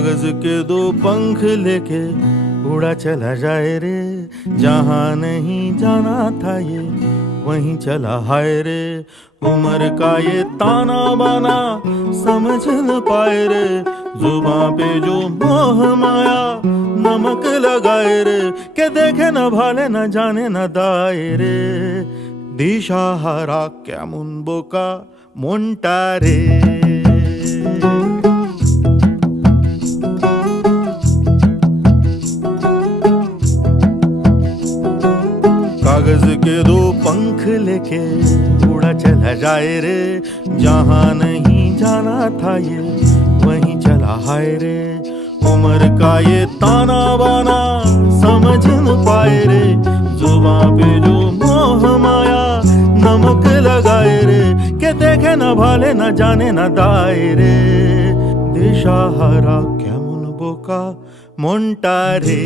कागज के दो पंख लेके उड़ा चला जाए रे, जहाँ नहीं जाना था ये वहीं चला हाय रे। उम्र का ये ताना बाना समझ न पाए रे, जुबां पे जो मोह माया नमक लगाए रे, के देखे न भाले न जाने न दाए रे। দিশাহারা কেমন বোকা মনটা রে। कागज के दो पंख लेके उड़ा चला जाए रे, जहाँ नहीं जाना था ये वहीं चला हाय रे। उम्र का ये ताना बाना समझ न पाए रे, जुबां पे जो मोह माया नमक लगाए रे, के देखे न भाले न जाने न दाए रे। দিশাহারা কেমন বোকা মনটা রে।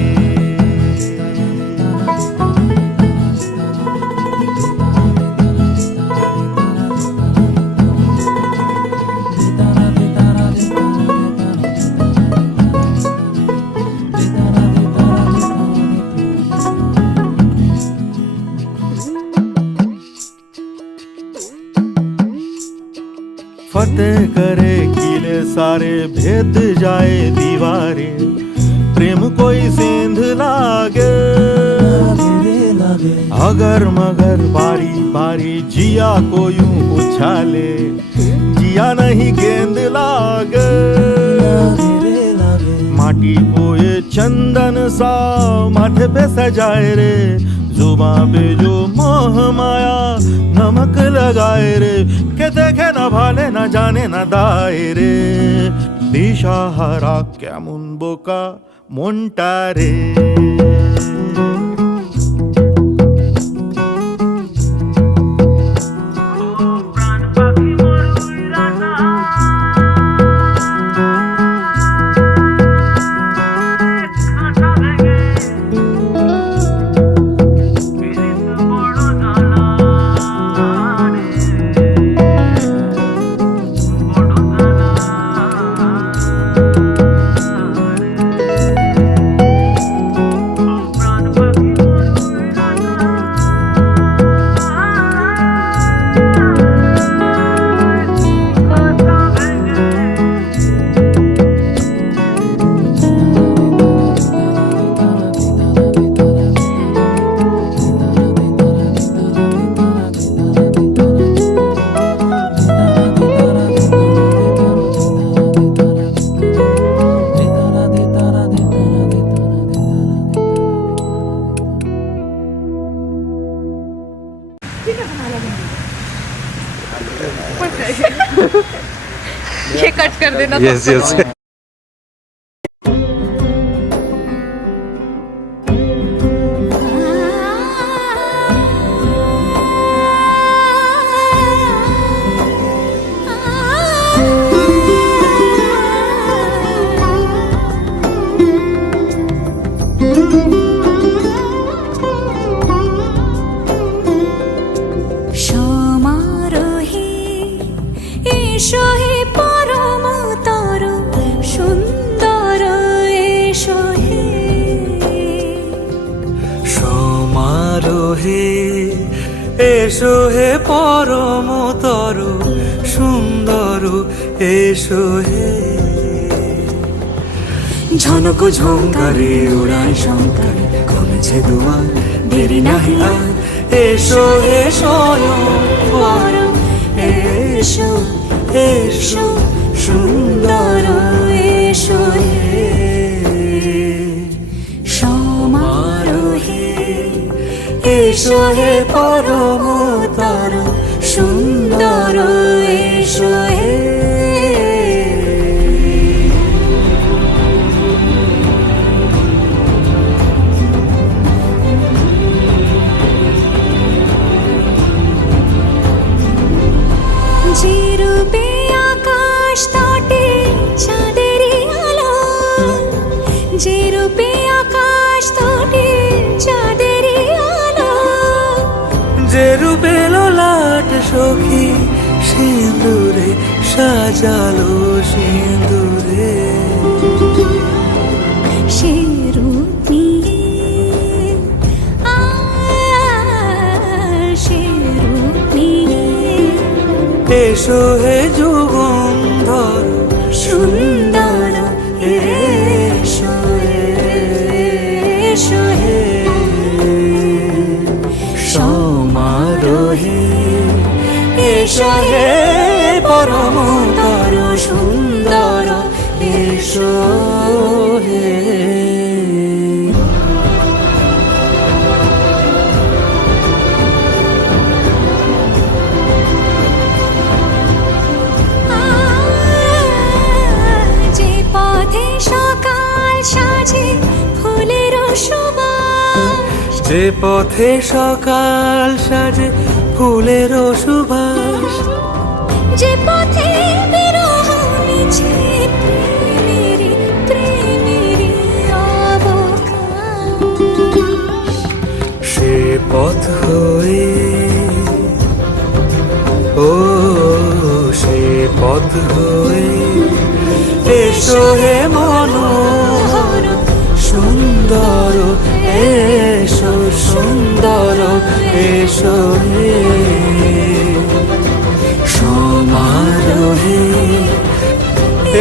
फतेह करे किले सारे, भेद जाए दीवारें, प्रेम कोई सेंध लागे अगर मगर बारी बारी जिया को यूं उछाले, जिया नहीं गेंद लागे। माटी को ये चंदन सा माथे पे सजाए रे, जुबां पे जो मोह माया नमक लगाए रे, के देखे न भाले न जाने न दाए रे। দিশাহারা কেমন বোকা মনটা রে। ये कट कर देना। Yes yes. এসো হে পরমতর সুন্দর, এসো হে ঝনক ঝঙ্কারে উড়ায় শঙ্কার, কমেছে দুয়ার দেরি নাহি আর। এসো হে স্বয়ং পরম, এসো এসো সুন্দর, এসো হে সমারোহে। এসো হে পরমতর সুন্দর, এসো হে যে রূপে আকাশ তটে চাঁদেরই আলো, যে রূপে আকাশ তটে চাঁদেরই আলো, যে রূপে ললাট সখী সিঁদুরে সাজালো সিঁদুরে। এসো হে যুগন্ধর সুন্দর এসো এসো হে সমারোহে এসো হে পরমতর সুন্দর এসো হে যে পথে সকাল সাজে ফুলের সুবাস যে পথে সকাল সাজে ফুলের সুবাস যে পথে বিরহ মিছে প্রেমেরই প্রেমেরই অবকাশ সে পথ হয়ে ও সে পথ হয়ে এসো হে মনোহর সুন্দর এসো সুন্দর এসো হে সমারোহে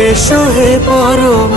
এসো হে পরম